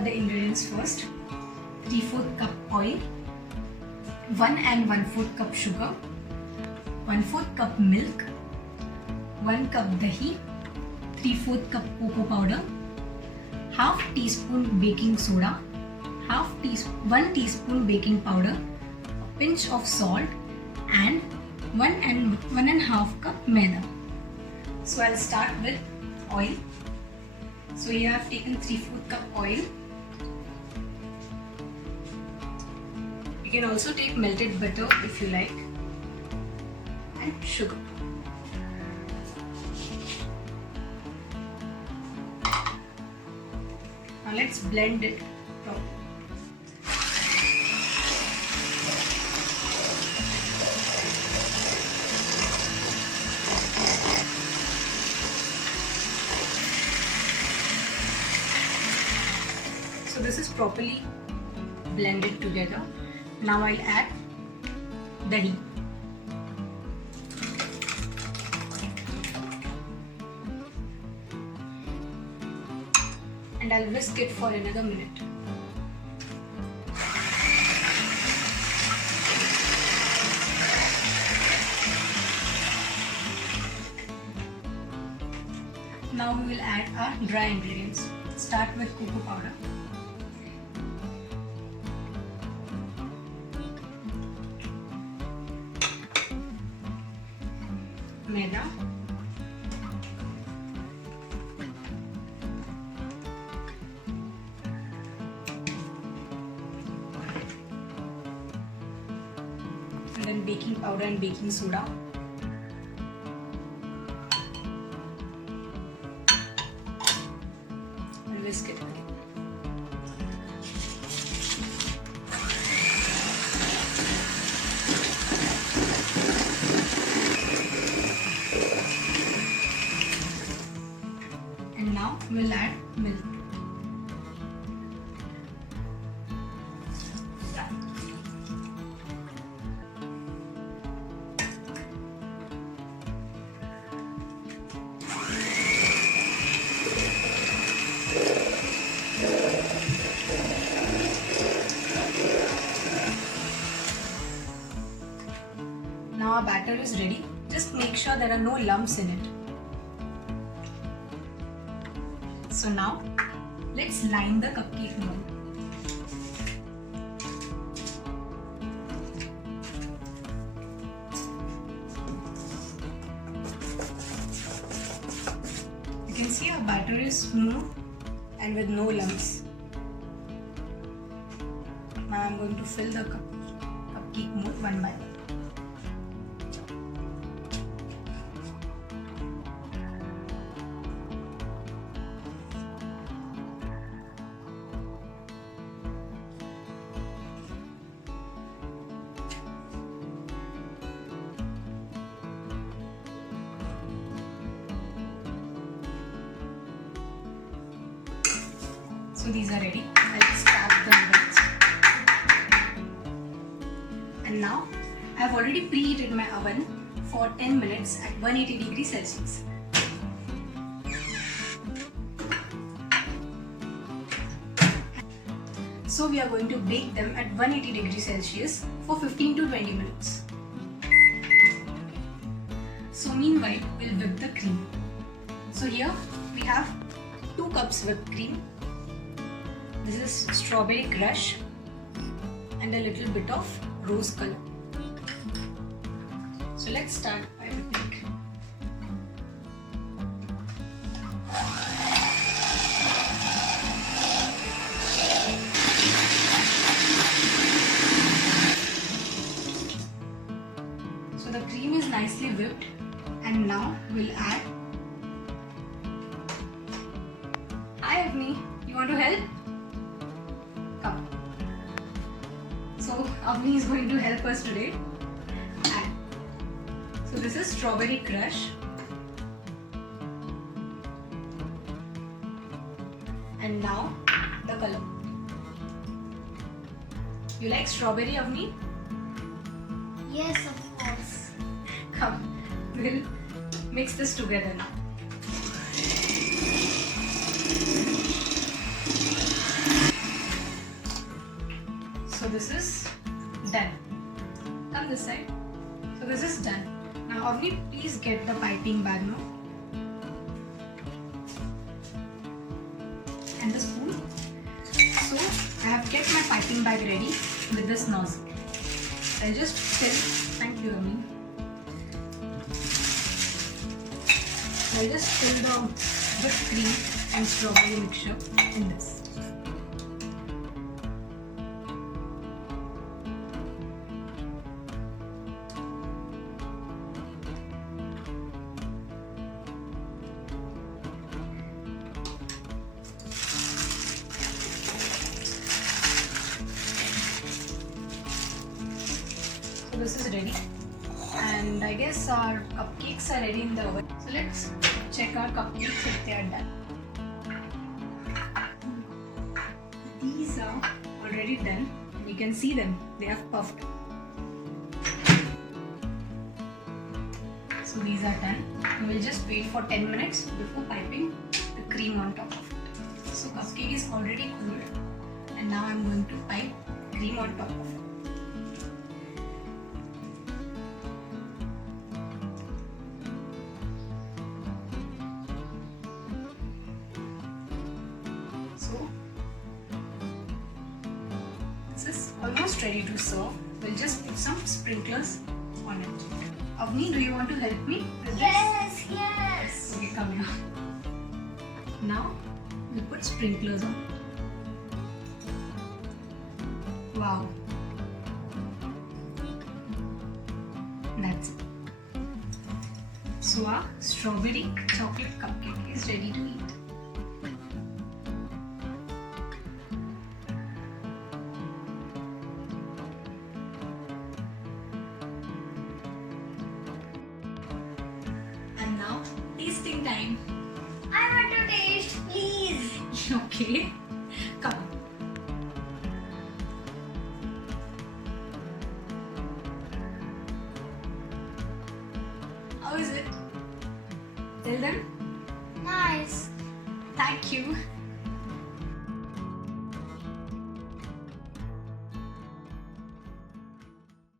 for the ingredients first. 3/4 cup oil, 1 and 1/4 cup sugar, 1/4 cup milk, 1 cup dahi, 3/4 cup cocoa powder, half teaspoon baking soda, 1 teaspoon baking powder, a pinch of salt, and 1.5 cup maida. So I'll start with oil. So here I've taken 3/4 cup oil. You can also take melted butter if you like, and sugar. Now let's blend it properly. So this is properly blended together. Now I'll add dahi. And I'll whisk it for another minute. Now we will add our dry ingredients. Start with cocoa powder. Maida, and then baking powder and baking soda, and whisk it again. And now we'll add milk. Now our batter is ready. Just make sure there are no lumps in it. So now let's line the cupcake mold. You can see our batter is smooth and with no lumps. Now I'm going to fill the cupcake mold one by one. So these are ready. I'll start the molds. And now I've already preheated my oven for 10 minutes at 180 degrees Celsius. So we are going to bake them at 180 degrees Celsius for 15 to 20 minutes. So meanwhile, we'll whip the cream. So here we have 2 cups whipped cream. This is strawberry crush and a little bit of rose color. So let's start by whipping. So the cream is nicely whipped, and now we'll add. Hi Agni, you want to help? Come. So Agni is going to help us today. Add. So this is strawberry crush. And now the color. You like strawberry, Agni? Yes, of course. Come, we'll mix this together now. So this is done. Come this side. So this is done. Now Avni, please get the piping bag now. And the spoon. So I have kept my piping bag ready with this nozzle. I'll just fill. Thank you, Avni. I'll just fill the whipped cream and strawberry mixture in this. So this is ready, and I guess our cupcakes are ready in the oven. So let's check our cupcakes if they are done. These are already done, and you can see them, they have puffed. So these are done. We will just wait for 10 minutes before piping the cream on top of it. So cupcake is already cooled, and now I'm going to pipe cream on top of it. So this is almost ready to serve. We'll just put some sprinklers on it. Avni, do you want to help me with this? Yes, yes. Okay, come here. Now we'll put sprinklers on. Wow. That's it. So our strawberry chocolate cupcake is ready to eat. And now tasting time. I want to taste, please. Okay.